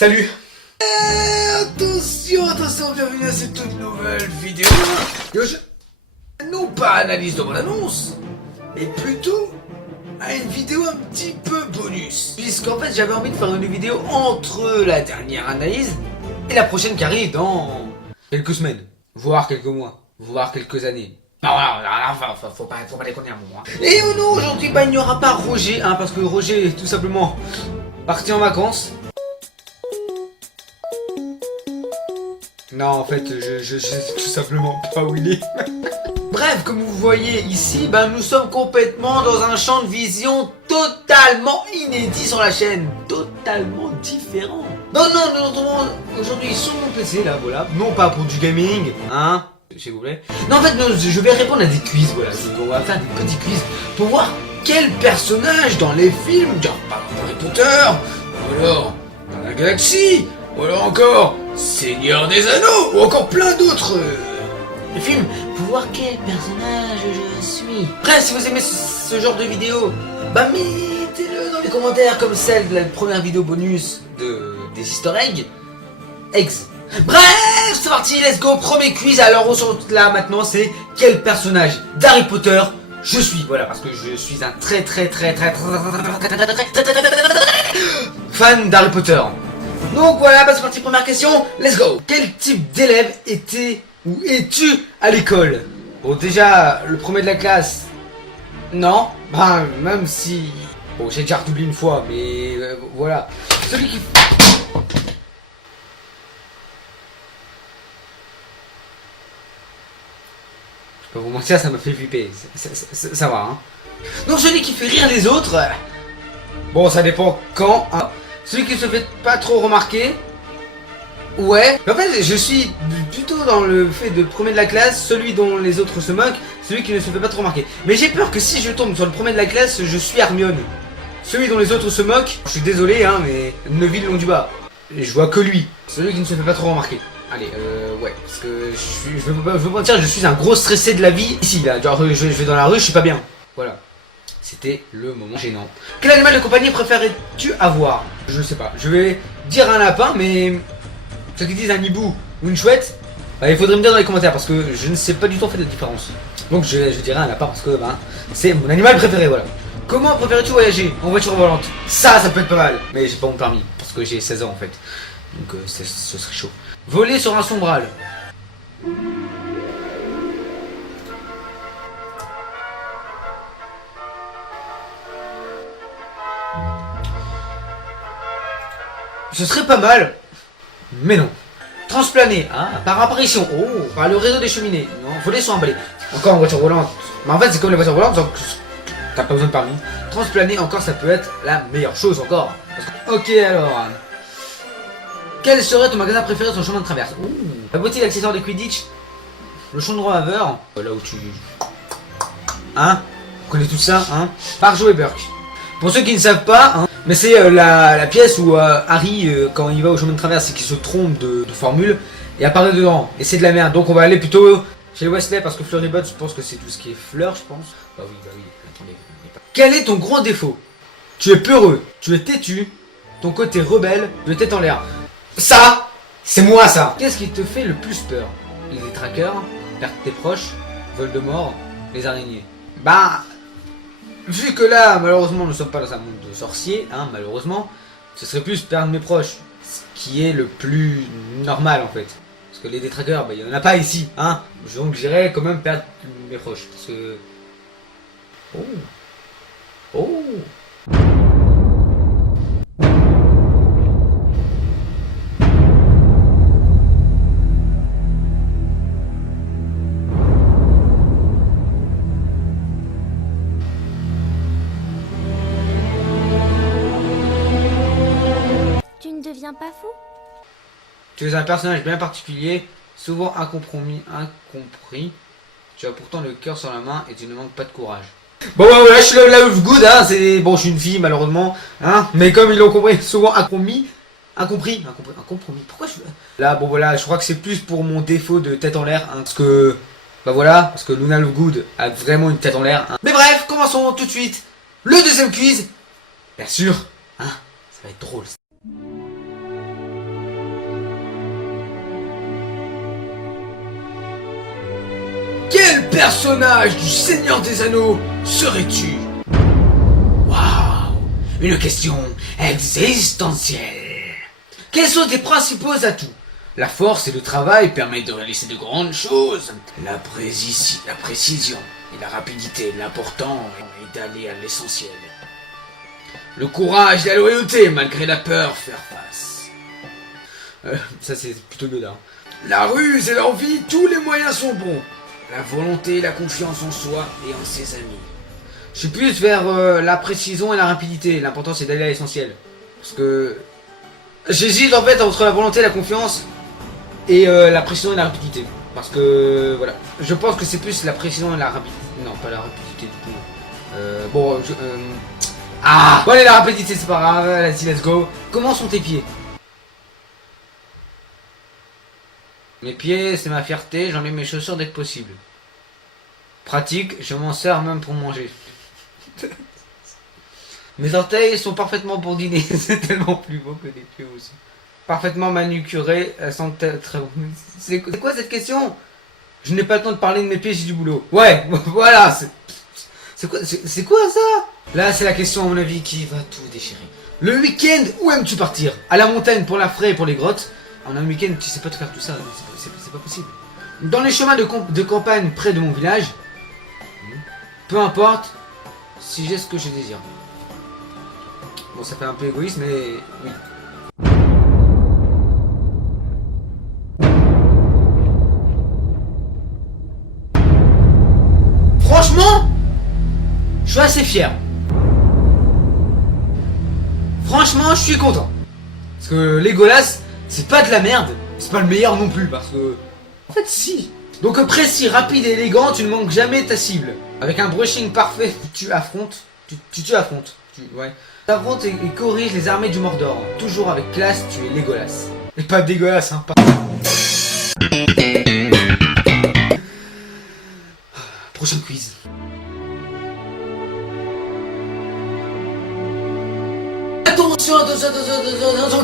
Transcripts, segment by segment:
Salut. Attention, bienvenue à cette toute nouvelle vidéo. Non pas analyse de mon annonce, mais plutôt à une vidéo un petit peu bonus. Puisqu'en fait j'avais envie de faire une vidéo entre la dernière analyse et la prochaine qui arrive dans quelques semaines, voire quelques mois, voire quelques années. Non, faut pas déconner un moment. Et non, aujourd'hui, il n'y aura pas Roger, parce que Roger est tout simplement parti en vacances. Non, en fait, je sais tout simplement pas où il est. Bref, comme vous voyez ici, nous sommes complètement dans un champ de vision totalement inédit sur la chaîne. Totalement différent. Non, nous retrouvons aujourd'hui sur mon PC, là, voilà. Non pas pour du gaming, s'il vous plaît. Non, en fait, je vais répondre à des quiz, voilà. On va faire des petits quiz pour voir quel personnage dans les films, genre par exemple Harry Potter, ou alors dans la galaxie, ou alors encore Seigneur des Anneaux, ou encore plein d'autres films, pour voir quel personnage je suis. Bref, si vous aimez ce genre de vidéo, mettez-le dans les commentaires comme celle de la première vidéo bonus des easter eggs. Bref, c'est parti, let's go, premier quiz. Alors on se retrouve là maintenant, c'est quel personnage d'Harry Potter je suis. Voilà, parce que je suis un très fan d'Harry Potter. Donc voilà, c'est parti, première question, let's go. Quel type d'élève était ou es-tu à l'école? Bon, déjà, le premier de la classe, non, même si... Bon, j'ai déjà redoublé une fois, mais voilà. Celui qui... Je peux vous mentir, ça m'a fait flipper. Ça va, Donc celui qui fait rire les autres... Bon, ça dépend quand, Celui qui se fait pas trop remarquer... Ouais. En fait, je suis plutôt dans le fait de premier de la classe, celui dont les autres se moquent, celui qui ne se fait pas trop remarquer. Mais j'ai peur que si je tombe sur le premier de la classe, je suis Hermione. Celui dont les autres se moquent, je suis désolé, mais Neville Londubat. Et je vois que lui. Celui qui ne se fait pas trop remarquer. Allez, ouais, parce que je veux pas mentir, je suis un gros stressé de la vie. Ici, là, genre, je vais dans la rue, je suis pas bien. Voilà. C'était le moment gênant. Quel animal de compagnie préférais-tu avoir? Je sais pas. Je vais dire un lapin, mais ceux qui disent un hibou ou une chouette, il faudrait me dire dans les commentaires parce que je ne sais pas du tout en fait la différence. Donc je dirais un lapin parce que c'est mon animal préféré, voilà. Comment préfères-tu voyager en voiture volante? Ça peut être pas mal. Mais j'ai pas mon permis parce que j'ai 16 ans en fait. Donc ce serait chaud. Voler sur un sombral. Ce serait pas mal, mais non. Transplaner, par apparition, par le réseau des cheminées. Non, voler sur un balai. Encore en voiture volante. Mais en fait, c'est comme les voitures volantes, donc t'as pas besoin de permis. Transplaner, encore, ça peut être la meilleure chose, encore. Ok, alors. Quel serait ton magasin préféré sur le chemin de traverse? La boutique d'accessoires de Quidditch. Le champ de raveur. Là où tu... Vous connaissez tout ça, Par Joe et Burke. Pour ceux qui ne savent pas, mais c'est la pièce où Harry, quand il va au chemin de traverse et qu'il se trompe de formule, et apparaît dedans. Et c'est de la merde. Donc on va aller plutôt chez Wesley parce que Flurrybot, je pense que c'est tout ce qui est fleurs, je pense. Bah oui. Attendez. Quel est ton grand défaut? Tu es peureux, tu es têtu, ton côté rebelle, tu es tête en l'air. Ça, c'est moi ça. Qu'est-ce qui te fait le plus peur? Les trackers, perdre tes proches, Voldemort, les araignées. Vu que là, malheureusement, nous ne sommes pas dans un monde de sorciers, malheureusement, ce serait plus perdre mes proches, ce qui est le plus normal en fait. Parce que les détraqueurs, il n'y en a pas ici, Donc j'irais quand même perdre mes proches, parce que... Deviens pas fou? Tu es un personnage bien particulier, souvent incompris. Tu as pourtant le cœur sur la main et tu ne manques pas de courage. Bon voilà, je suis là of good, c'est bon, je suis une fille malheureusement, mais comme ils l'ont compris, souvent incompris. Pourquoi je... Là, bon voilà, je crois que c'est plus pour mon défaut de tête en l'air, parce que parce que Luna Lovegood a vraiment une tête en l'air. Mais bref, commençons tout de suite le deuxième quiz. Bien sûr, ça va être drôle. personnage du Seigneur des Anneaux serais-tu? Waouh! Une question existentielle. Quels sont tes principaux atouts? La force et le travail permettent de réaliser de grandes choses. La précision et la rapidité, l'important est d'aller à l'essentiel. Le courage et la loyauté, malgré la peur, faire face. Ça c'est plutôt Yoda. La ruse et l'envie, tous les moyens sont bons. La volonté et la confiance en soi et en ses amis. Je suis plus vers la précision et la rapidité. L'important c'est d'aller à l'essentiel. Parce que j'hésite en fait entre la volonté et la confiance et la précision et la rapidité. Parce que voilà, je pense que c'est plus la précision et la rapidité. Non, pas la rapidité du tout. Bon, bon allez, la rapidité c'est pas grave. Vas-y, let's go. Comment sont tes pieds? Mes pieds, c'est ma fierté, j'en mets mes chaussures dès que possible. Pratique, je m'en sers même pour manger. Mes orteils sont parfaitement bourdinés, c'est tellement plus beau que des pieds aussi. Parfaitement manucurés, elles sont très bonnes. C'est quoi cette question? Je n'ai pas le temps de parler de mes pieds, j'ai du boulot. Ouais, voilà, c'est quoi ça? Là, c'est la question à mon avis qui va tout déchirer. Le week-end, où aimes-tu partir? À la montagne pour la fraie et pour les grottes? En un week-end, tu sais pas te faire tout ça, c'est pas possible. Dans les chemins de campagne près de mon village, peu importe si j'ai ce que je désire. Bon, ça fait un peu égoïste, mais oui. Franchement, je suis assez fier. Franchement, je suis content. Parce que Legolas, c'est pas de la merde, c'est pas le meilleur non plus, parce que... En fait, si. Donc précis, rapide et élégant, tu ne manques jamais ta cible. Avec un brushing parfait, tu affrontes. Tu affrontes. Ouais. Tu affrontes et corriges les armées du Mordor. Toujours avec classe, tu es Legolas. Et pas dégueulasse, hein. Prochain quiz. Attention,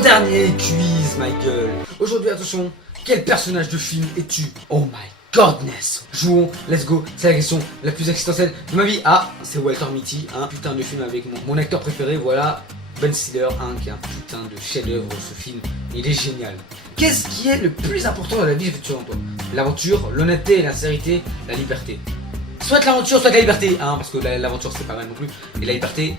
dernier quiz, Michael. Aujourd'hui, attention, quel personnage de film es-tu? Oh my godness. Jouons, let's go, c'est la question la plus existentielle de ma vie. Ah, c'est Walter Mitty, un putain de film avec mon acteur préféré, voilà, Ben Stiller, qui est un putain de chef-d'œuvre, ce film, il est génial. Qu'est-ce qui est le plus important dans la vie selon toi? L'aventure, l'honnêteté et la sincérité, la liberté. Soit l'aventure, soit la liberté, parce que l'aventure c'est pas mal non plus, et la liberté...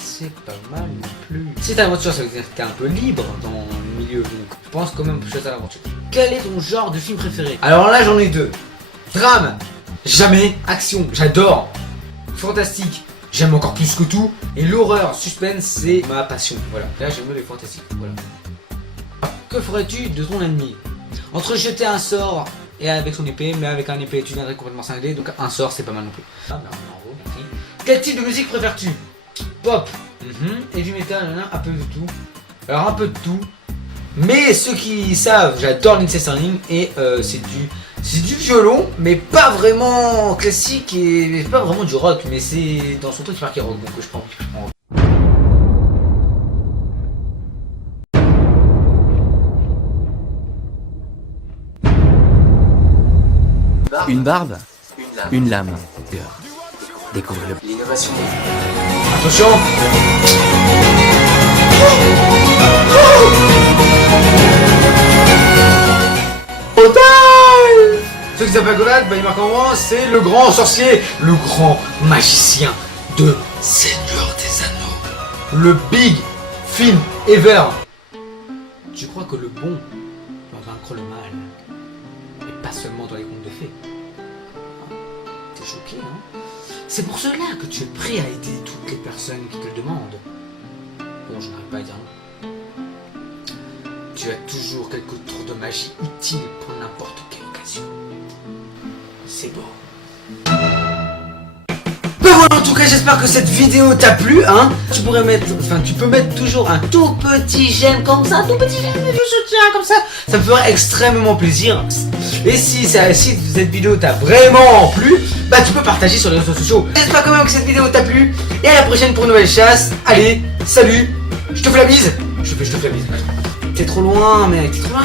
c'est pas mal non plus. Si t'as l'aventure, ça veut dire que t'es un peu libre dans le milieu, donc je pense quand même que je choisis l'aventure. Quel est ton genre de film préféré? Alors là, j'en ai deux. Drame, jamais. Action, j'adore. Fantastique, j'aime encore plus que tout. Et l'horreur, suspense, c'est ma passion. Voilà, là j'aime les fantastiques. Voilà. Que ferais-tu de ton ennemi? Entre jeter un sort et avec son épée, mais avec un épée tu viendrais complètement cinglé, donc un sort c'est pas mal non plus. Bravo, merci. Quel type de musique préfères-tu? Pop, heavy metal, un peu de tout. Alors un peu de tout. Mais ceux qui savent, j'adore Lindsay Stirling et c'est du violon, mais pas vraiment classique et pas vraiment du rock, mais c'est dans son truc marqué rock, donc je prends. Une barbe, une lame. Découvrez l'innovation. Attention! Ceux qui s'appellent Golad, il marque en moi, c'est le grand sorcier, le grand magicien de Seigneur des Anneaux. Le big film ever. Tu crois que le bon va vaincre le mal, et pas seulement dans les contes de fées? T'es choqué, hein? C'est pour cela que tu es prêt à aider toutes les personnes qui te le demandent. Bon, je n'arrive pas à dire non. Tu as toujours quelques tours de magie utiles pour n'importe quelle occasion. C'est beau. Ben voilà, en tout cas, j'espère que cette vidéo t'a plu, hein. Tu peux mettre toujours un tout petit j'aime comme ça, tout petit j'aime de soutien comme ça. Ça me ferait extrêmement plaisir. Et si cette vidéo t'a vraiment plu, bah tu peux partager sur les réseaux sociaux. J'espère quand même que cette vidéo t'a plu. Et à la prochaine pour une nouvelle chasse. Allez, salut. Je te fais la bise. Je te fais la bise. T'es trop loin, mec. T'es trop loin.